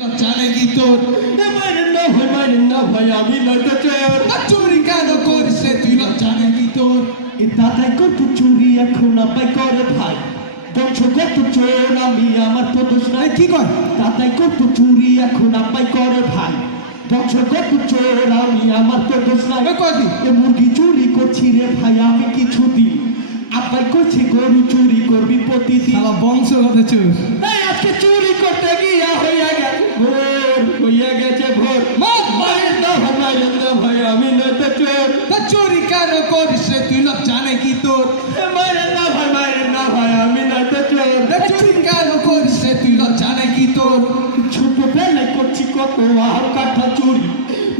জানে কি তোর মারেন না ভাই আমি নয়তো চোর চুরি কেন করিস রে তুই জানে কি তোর দাদাই কত চুরি এখন আপাই করে ভাই বংশ কত চোর আমি আমার তো দোষ নাই কি কর দাদাই কত চুরি এখন আপাই করে ভাই বংশ কত চোর আমি আমার তো দোষ নাই কদি এ মুরগি চুরি করছি রে ভাই আমি কিছু দিই আপাই করছি গরু চুরি করবি প্রতিদিন শালা বংশগত চোর এই আজকে চুরি করতে গিয়া হইয়া গেছে ভোর মারেন না ভাই আমি নয়তো চোর চুরি কেন করিস রে তুই জানে কি তোর মারেন না ভাই আমি নয়তো চোর চুরি কেন করিস রে তুই জানে কি তোর ছোটবেলায় করছি কত আম কাঠা চুরি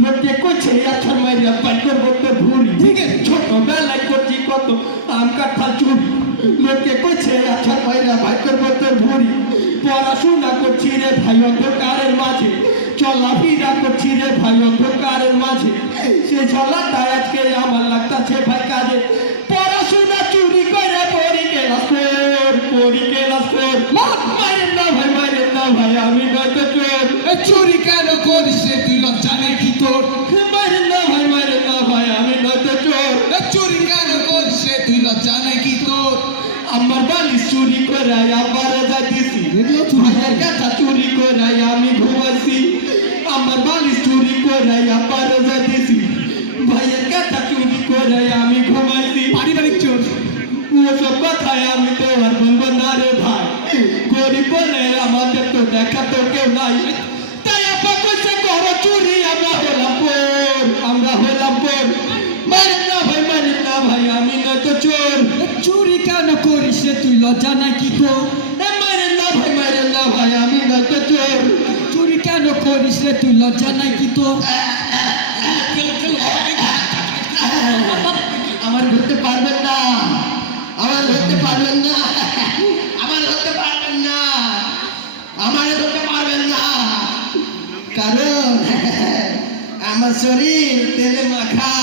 লোকে করছে আছর মারিয়া পাই করবো তো ভুরি ঠিক আছে ছোটবেলায় করছি কত আম কাঠা চুরি লোকে করছে আছর মারিয়া ভাই করবো তো ভুরি পড়াশোনা করছি রে ভাই অন্ধকারের মাঝে চলাফেরা করছি রে ভাই অন্ধকারের মাঝে সে ঝলাটা আজকে আমার লাগতাছে ভাই কাজে পড়াশোনা চুরি করে পড়ি কেলাস মারেন না ভাই আমি নয়তো চোর চুরি কেন করিস রে তুই জানে কি তোর মারেন না ভাই আমি নয়তো চোর চুরি কেন করিস রে তুই জানে কি তোর আমার বালিশ চুরি করে আবার যাইতেছি ভাইয়ের কাছে চুরি করে আমি ঘুমাইছি আমার বালিশ চুরি করে আবার যাইতেছি ভাইয়ের কাছে চুরি করে আমি ঘুমাইছি পারিবারিক চোর ওসব কথায় আমি তো আর বলবো না রে ভাই গরিব বলে আমাদের তো দেখা তো কেউ নাই তাই আপা কইছে করো চুরি আমরা হলাম পর মারেন না ভাই আমি নয়তো চোর চুরি কেন করিস রে তুই লজ্জা নাই কি তোর মারেন না ভাই আমি নয়তো চোর চুরি কেন করিস রে তুই লজ্জা নাই কি তোর আমার ধরতে পারবেন না আমার ধরতে পারবেন না কারণ আমার শরীর তেলে মাখা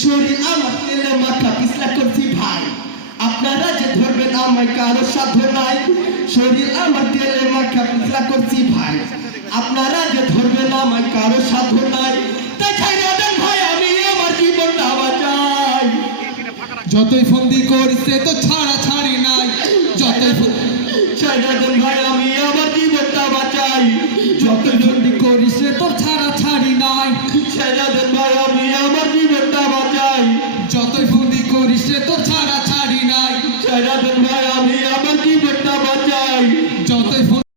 শরীর আমার তেলে মাখা পিছলা করছি ভাই আপনারা যে ধরবেন আমায় কারো সাধ্য নাই শরীর আমার তেলে মাখা পিছলা করছি ভাই আপনারা যে ধরবেন আমায় কারো সাধ্য নাই তাই ছাইরা দেন ভাই আমি আমার জীবনটা বাঁচাই যতই ফন্দি করিস তো ছাড়া ছাড়ি নাই যতই ছাইরা দেন ভাই আমি